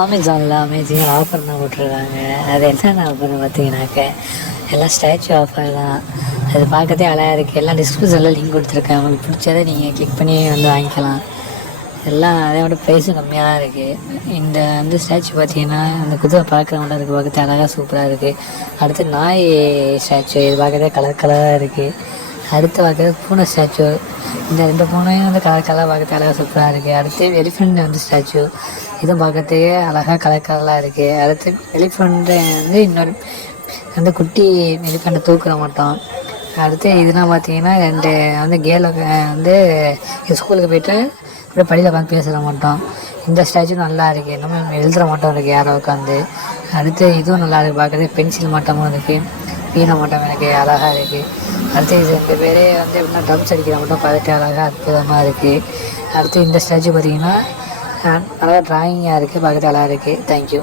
அமேசானில் அமேசிங்காக ஆஃபர்லாம் போட்டிருக்காங்க. அது என்னென்ன ஆஃபர்னு பார்த்தீங்கன்னாக்க எல்லாம் ஸ்டாச்சு ஆஃபர் தான். அது பார்க்கறதே அழகாக இருக்குது. எல்லாம் டிஸ்கிரிப்ஷனில் லிங்க் கொடுத்துருக்கேன். உங்களுக்கு பிடிச்சதை நீங்கள் கிளிக் பண்ணி வந்து வாங்கிக்கலாம். எல்லாம் அதோட ப்ரைஸும் கம்மியாக தான் இருக்குது. இந்த வந்து ஸ்டாச்சு பார்த்தீங்கன்னா அந்த குதிரை பார்க்குறவங்கள்ட்ட இருக்குது, பார்க்கறது அழகாக சூப்பராக இருக்குது. அடுத்து நாய் ஸ்டாச்சு, இது பார்க்கறதே கலர் கலராக இருக்குது. அடுத்து பார்க்குறது பூனை ஸ்டாச்சு. இந்த 2 பூனையும் வந்து கலர் கலராக பார்க்கறது அழகாக சூப்பராக இருக்குது. அடுத்து எலிஃபெண்ட் வந்து ஸ்டாச்சு, இதுவும் பார்க்கறதுக்கே அழகாக கலர் கலராக இருக்குது. அடுத்து எலிஃபெண்ட்டு வந்து இன்னொரு வந்து குட்டி எலிஃபெண்ட்டை தூக்குற மாட்டோம். அடுத்து இதெல்லாம் பார்த்தீங்கன்னா 2 வந்து கேர்ளை வந்து ஸ்கூலுக்கு போய்ட்டு அப்படியே படியில் உட்காந்து பேசுகிற மாட்டோம். இந்த ஸ்டாச்சு நல்லா இருக்குது, இன்னுமே எழுதுகிற மாட்டோம் இருக்குது யாரை உட்காந்து. அடுத்து இதுவும் நல்லா இருக்குது, பார்க்குறது பென்சில் மாட்டமும் இருக்குது, வீணை மாட்டம் எனக்கு அழகாக இருக்குது. அடுத்து இது 2 பேரே வந்து எப்படின்னா ட்ரம்ஸ் அடிக்கிற மட்டும் பார்த்துட்டு அழகாக அற்புதமாக இருக்குது. அடுத்து இந்த ஸ்டாச்சு பார்த்திங்கன்னா நல்லா ட்ராயிங்காக இருக்குது, பார்க்குறது அழகாக இருக்குது. தேங்க்யூ.